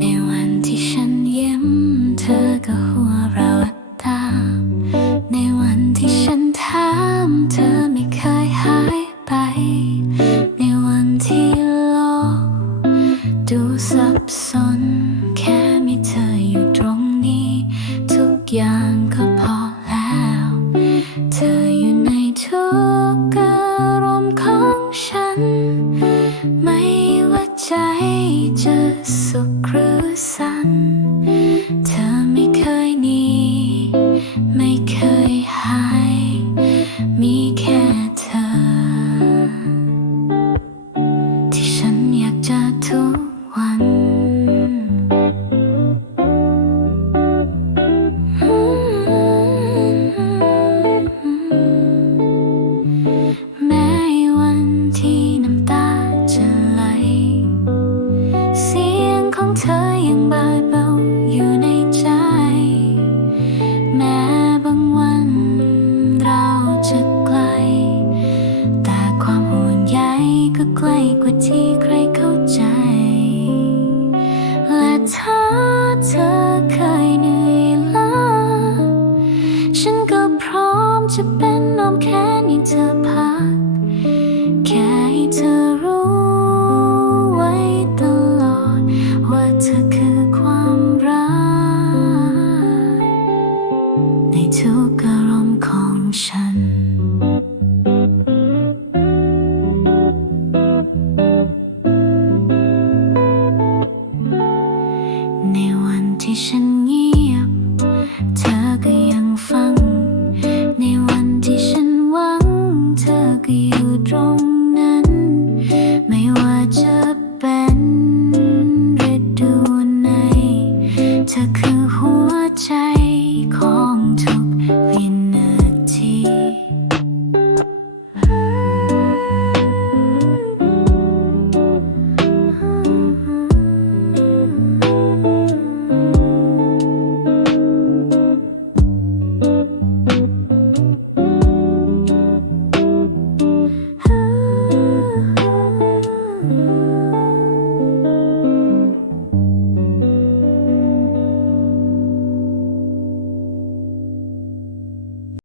ในวันที่ฉันยิ้มเธอก็หัวระตาม ในวันที่ฉันถามเธอไม่เคยหายไป ในวันที่โลกดูสับสน แค่มีเธออยู่ตรงนี้ ทุกอย่างก็พอแล้ว เธอ สั้น เธอไม่เคยหนี ไม่เคยหาย เธอยังบายเบาอยู่ในใจ แม้บางวันเราจะไกล แต่ความห่วงใยก็ใกล้กว่าที่ใครเข้าใจ และถ้าเธอเคยเหนื่อยล้ฉันก็พร้อมจะเป็น ฉัในวันที่ฉันเงียบ เธอก็ยังฟัง ในวันที่ฉันหวัง เธอก็อยู่ตรงนั้น ไม่ว่าจะเป็นฤดูไหน เธอคือหัวใจของ you.